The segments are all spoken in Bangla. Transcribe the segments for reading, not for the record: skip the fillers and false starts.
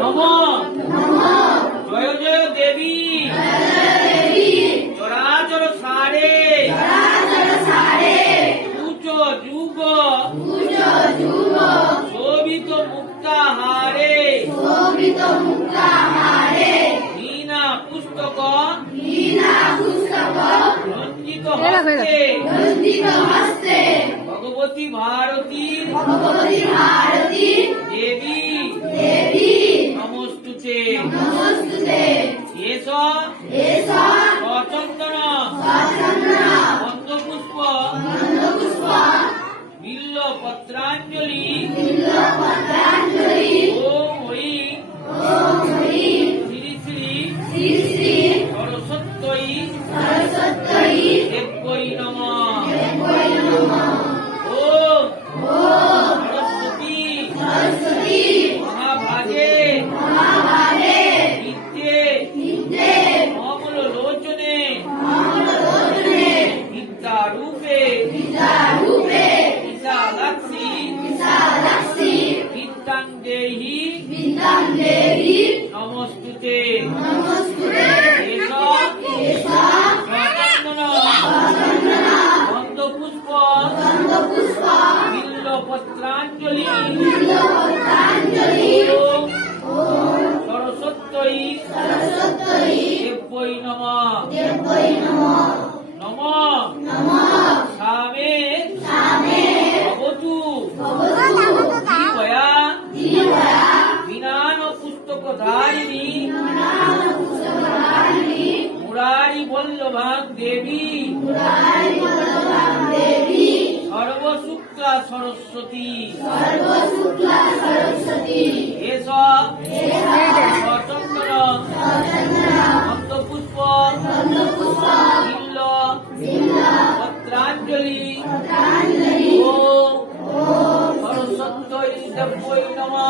নম জয় জয় দেবী চরাচর সারে উচ্চ যুগ শোভিত মুক্তাহারে হীনা পুস্তক রঞ্জিত হস্তে ভগবতী ভারতীর দেবী নমস্তুতে এস সচন্দন গন্ধপুষ্প বিল্ল পত্রাঞ্জলি ওম হরি শ্রী শ্রী সরস্বত্যই দেব্যৈ নমঃ। ওম সরস্বতী মহাভাগে বিদ্যে কমললোচনে বিদ্যারূপে বিশালাক্ষী বিদ্যাং দেহি নমস্তুতে এস সচন্দন গন্ধপুষ্প বিল্ল পত্রাঞ্জলি ওম সরস্বত্যই দেব্যৈ নমঃ। নমঃ সামে ভবতু দিবয়া বিনান পুস্তকধারিণী মুরারি বল্লভাং দেবী সর্বশুক্লা সরস্বতী এস সচন্দন গন্ধপুষ্প বিল্ল পত্রাঞ্জলি ওম সরস্বত্যৈ দেব্যৈ নমঃ।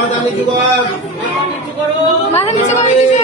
মাথা নিচু কর, নিচু করো মাথা নিচু করো।